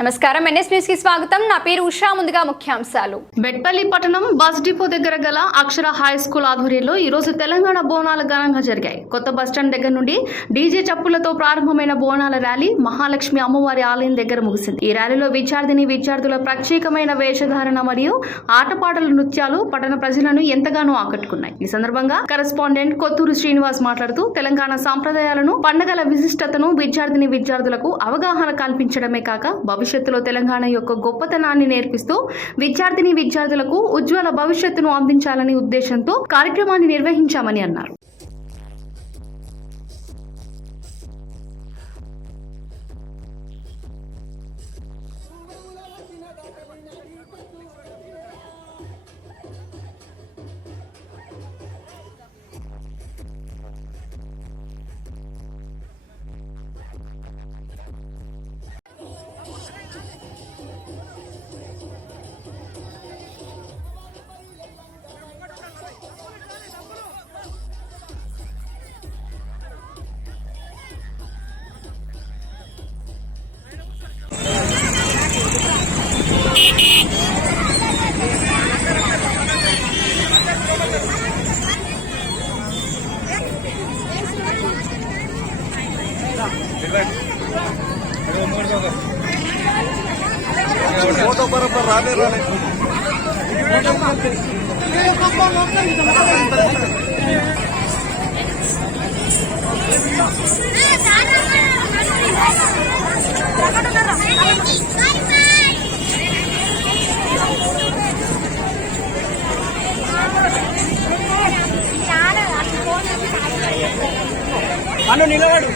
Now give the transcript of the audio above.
నమస్కారం NS news కి స్వాగతం. నా పేరు ఉషా. ముందుగా ముఖ్యాంశాలు. బెట్పల్లి పట్టణం బస్ డిపో దగ్గర గల అక్షర హై స్కూల్ ఆధ్వర్యంలో ఈ రోజు తెలంగాణ బోనాలు ఘనంగా జరిగాయి. కొత్త బస్టాండ్ దగ్గర నుండి డీజే చప్పులతో ప్రారంభమైన బోనాల ర్యాలీ మహాలక్ష్మి అమ్మవారి ఆలయం దగ్గర ముగిసింది. ఈ ర్యాలీలో విద్యార్థుల ప్రత్యేకమైన వేషధారణ మరియు ఆటపాటల నృత్యాలు పట్టణ ప్రజలను ఎంతగానో ఆకట్టుకున్నాయి. ఈ సందర్భంగా కరెస్పాండెంట్ కొత్తూరు శ్రీనివాస్ మాట్లాడుతూ తెలంగాణ సాంప్రదాయాలను, పండుగల విశిష్టతను విద్యార్థులకు అవగాహన కల్పించడమే కాక భవిష్యత్తులో తెలంగాణ యొక్క గొప్పతనాన్ని నేర్పిస్తూ విద్యార్థులకు ఉజ్వల భవిష్యత్తును అందించాలని ఉద్దేశంతో కార్యక్రమాన్ని నిర్వహించామని అన్నారు. फोटो बराबर राले అను నిలబడు.